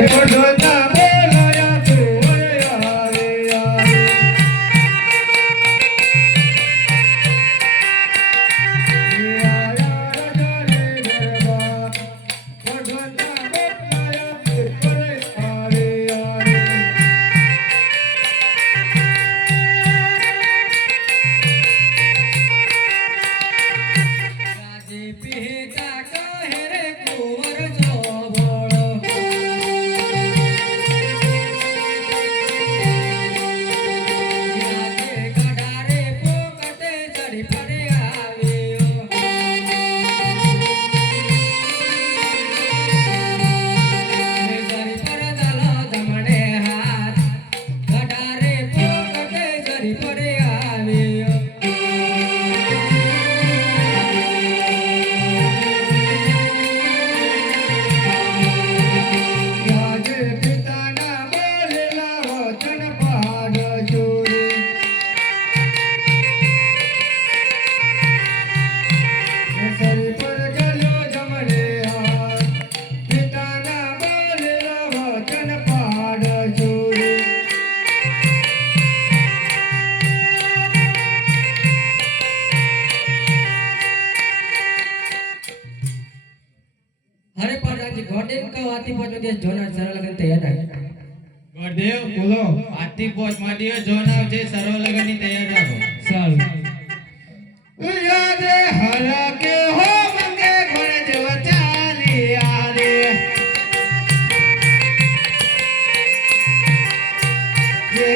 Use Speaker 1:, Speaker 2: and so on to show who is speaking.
Speaker 1: Acordou
Speaker 2: ¿Sí? por અરે પણ આજે ગોડદેવ કહો આતિપોજ દેશ જોનાર સર્વલગ્ન તૈયાર રાખો
Speaker 3: ગોડદેવ બોલો. આતિપોજ માડીઓ જોનાર છે સર્વલગ્નની તૈયાર રાખો
Speaker 1: સારું. યાદ હરા કે હો મંગે ઘોડે જેવા ચાલી આરે જે